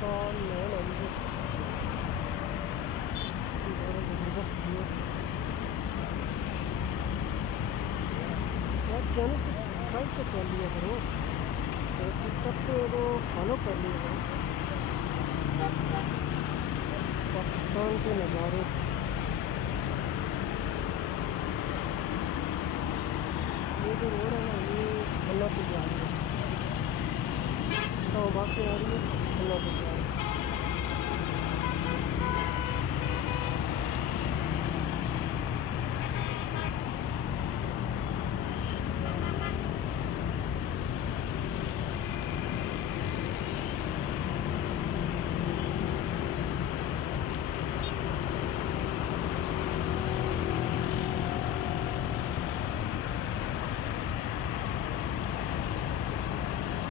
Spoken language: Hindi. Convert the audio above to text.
का नैन है बड़ा ज़बरदस्त व्यू यार। चैनल को सब्सक्राइब तो कर लिया करो, टिकटॉक पे वो फॉलो कर लिया करो। पाकिस्तान के नज़ारे ये जो रोड है ना ये खन्नापुर जा रही है, इस्लामाबाद से आ रही है खन्नापुर जा रही है।